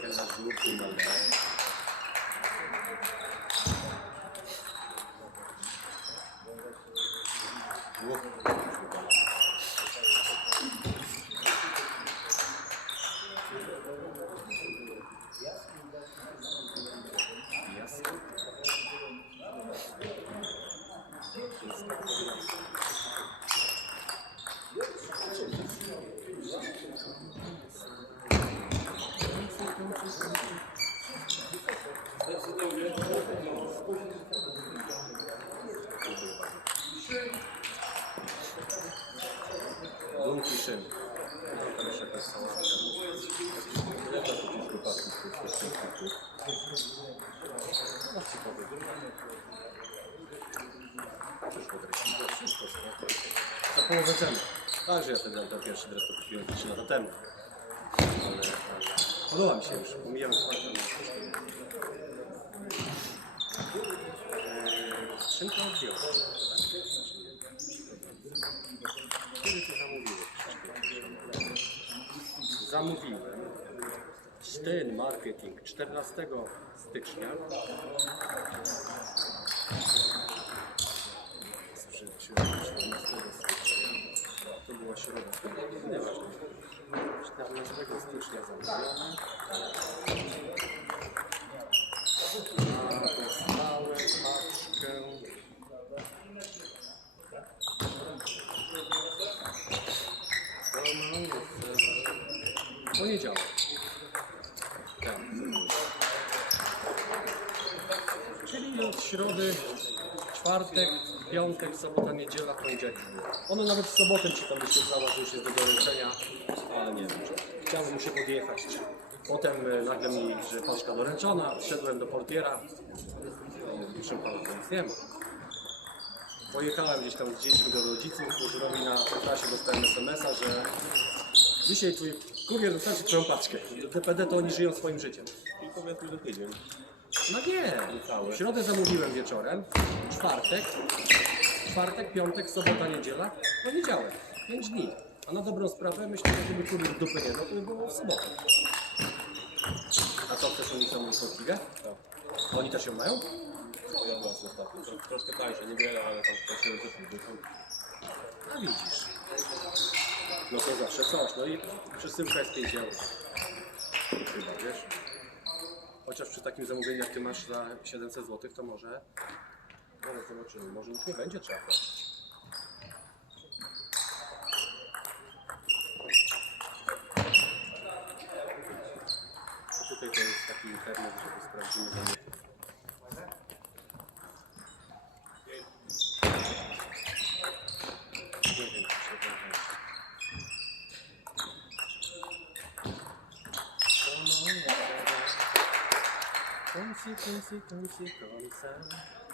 그래서 중국 분만 połowę ceny. Także ja wtedy ten pierwszy dres to kupiłem 3 lata temu. Ale, podoba mi się już. Pomijam smakiem. Eee, Skrzynka odbiorcza. Kiedy ty zamówiłeś? Zamówiłem Styn Marketing 14 stycznia. Sprzęciłem 14 stycznia. To była środa. Nieważne. 14 stycznia zamówione. A dostałem paczkę. Poniedziałek. Czyli od środy, czwartek, piątek, sobota, niedziela, poniedziałek. Ono nawet w sobotę ci tam wyświetlała, że już jest do doręczenia, ale nie wiem. Chciałem, muszę podjechać. Potem e, nagle mi, że paczka doręczona, wszedłem do portiera. Nic nie ma. Pojechałem gdzieś tam z dziećmi do rodziców, kurierowi na trasie dostałem SMS-a, że dzisiaj twój kurier dostarczy twoją paczkę. DPD to oni żyją swoim życiem. I powiedzmy do tydzień. No nie, w środę zamówiłem wieczorem, czwartek, czwartek, piątek, sobota, niedziela, poniedziałek, pięć dni. A na dobrą sprawę myślę, że gdyby kurier dupy nie dał, to by było w sobotę. A co, chcesz u nich tą możliwe? Tak. Oni też ją mają? Ja własny ostatnio. Tro, troszkę tańsze, niewiele, ale tam po 700 zł. A widzisz. No to zawsze coś. No i przesyłka jest 5 euro. Chyba, wiesz? Chociaż przy takim zamówieniu jak ty masz za 700 zł, to może... Może zobaczymy, może już nie będzie trzeba płacić. Nie wiem, czy 恭喜恭喜恭喜恭喜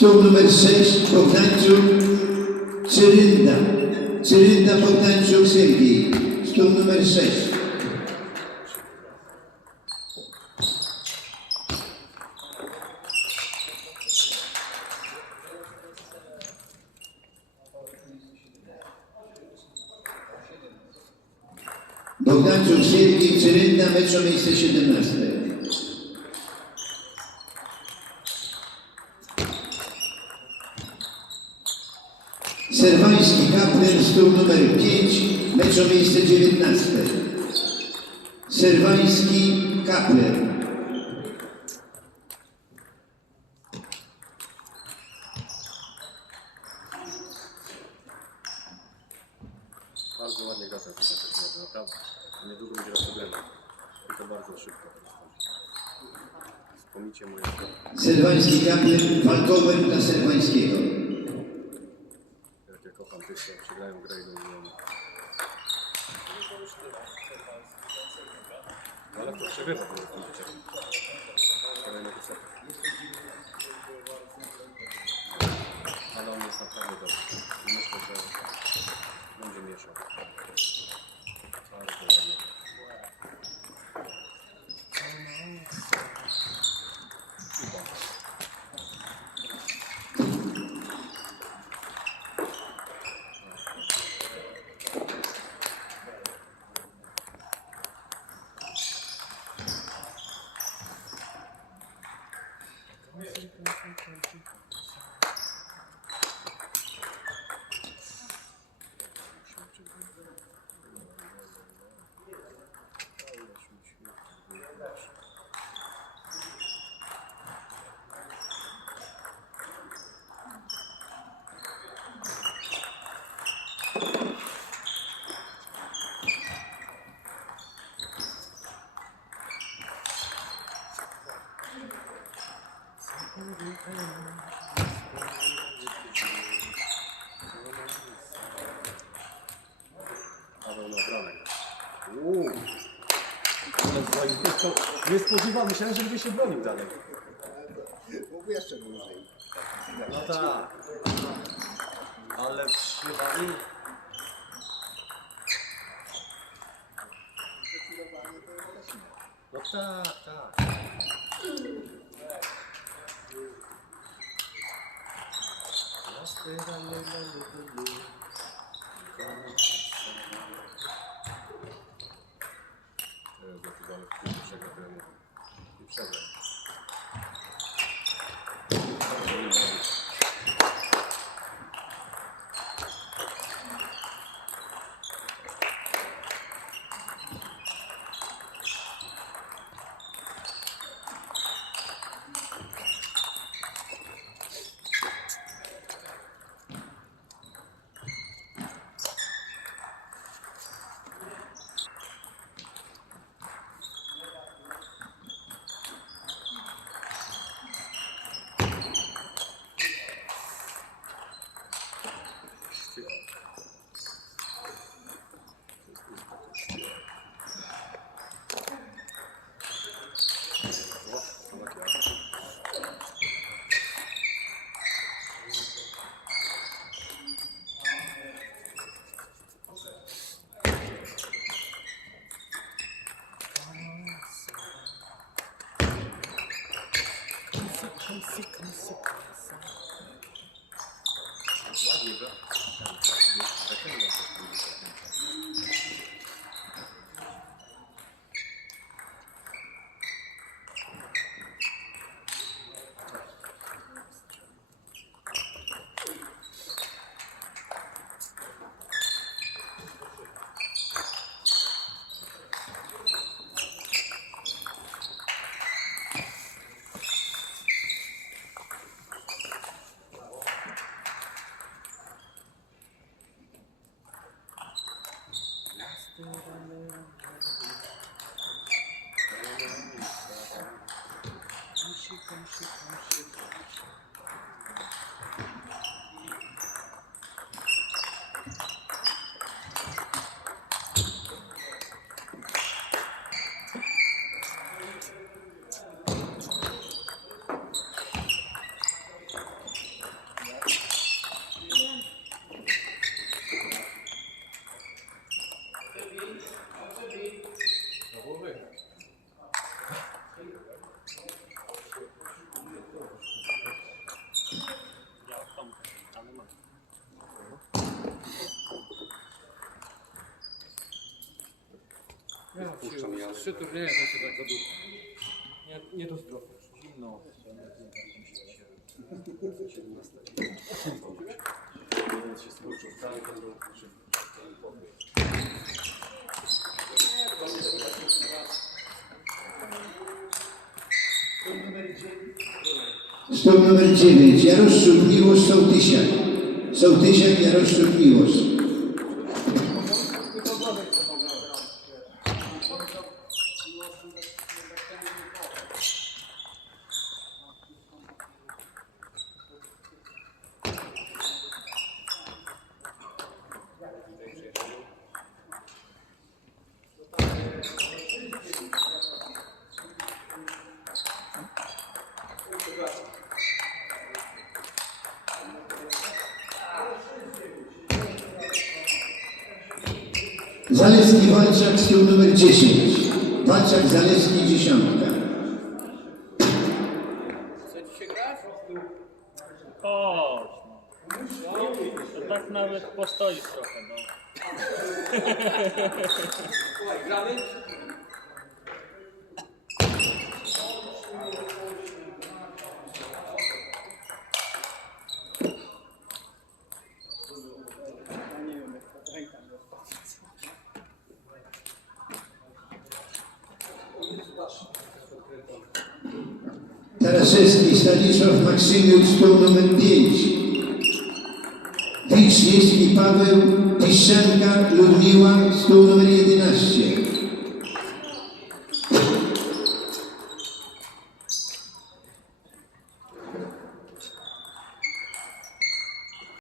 Stół numer 6 Bogdańczuk Czyrynda. Czyrynda Bogdańczuk Siergiej. Stół numer 6. Bogdańczuk Siergiej Czyrynda, mecz o miejsce 17. Kapler, stół numer 5, mecz o miejsce 19. Serwański Kapler. Bardzo ładnie gata to tak naprawdę. Niedługo będzie rozpoglądał. I to bardzo szybko. Wspomnijcie moje. Serwański Kapler, walkover dla Serwańskiego. Wysoko. Ale on jest naprawdę dobry. I myślę, że będzie mieszał. Bardzo ładnie. Chyba. Paweł na obronę. Uuu. Ale spodziewałem, myślałem, że będzie się bronił dalej. Mógł jeszcze dłużej. No tak. Ale przywali. Zdecydowanie to jest roślina. No tak, tak. Jezu, 50 грамм. 50 грамм. Trzy turnieje to się tak za dużo. Nie, nie do zdrowia. Zimno. Stop numer 9. Jaroszczuk Miłosz Sołtysiak. Sołtysiak Jaroszczuk Miłosz. Zalewski Walczak, stół numer 10. Walczak Zalewski, dziesiątka. Grać? Chodź. To tak nawet postoisz trochę, no. Taraszewski Stanisław Maksymiuk, stół numer 5. Wiczniewski Paweł, Piszczanka Ludmiła, stół numer 11.